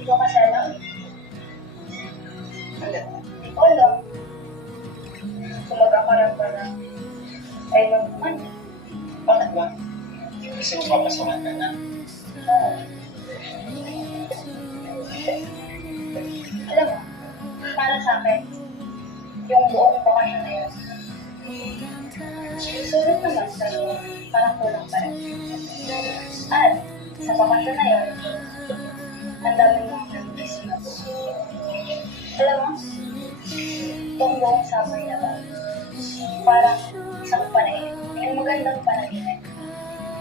Hindi ko kasi alam. Ano? Hindi ko alam. Kumagkakaroon pa na. Ay, naman. Bakit ba? Gusto mo papasukan ka na? Oo. Alam mo, para sa akin, yung buong bakasyon na yun, sulit naman pero parang kulang pa rin. At sa bakasyon na yun, ang daming mga memories na po. Alam mo, itong buong summer na ba, parang isang panaginip, yung magandang panaginip,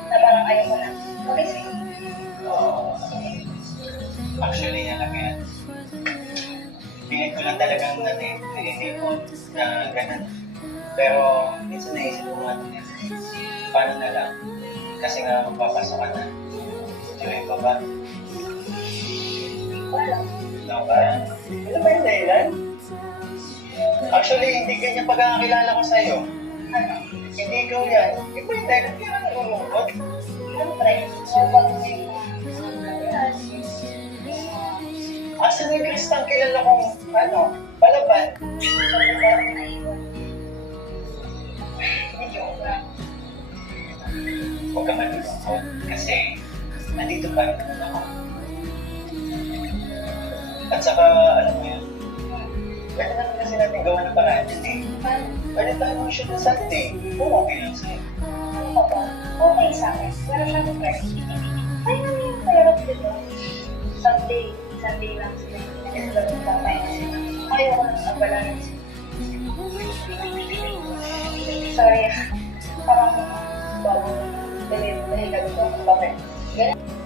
na parang ayoko na magising. Actually, alam mo yan. Pilit ko lang talagang naninipon na ganun. Pero, minsan naisip ko nga din, paano na lang? Kasi nga magpapasok ka na. Enjoy pa ba? Wala. No, parang, ano ba yung dahilan? Actually, hindi ganyan pagkakakilala ko sa'yo. Ano? Hindi ikaw yan. Iba yung dahilan kaya ka nalulungkot. Siyempre, kapag may mga Asa na yung Kristang kilala kong, palaban? sabi parang naiwan. Medyo ubra. Huwag ka malulungkot kasi nandito pa rin naman ako. At saka, alam mo yun, pwede naman kasi natin gawa ng paraan yun eh. Paano? Pwede tayo mag-shoot ng Sunday. Kung okay lang sa'yo. Ano ka ba? Okay sa akin. Pero syempre, ay naman yung pera dito. Sunday lang sila. Nag-explore ng papay na sila. Ayoko nang abalaran sila. Sorry. Parang bago dahil gagawin ko ang papay. Ganun.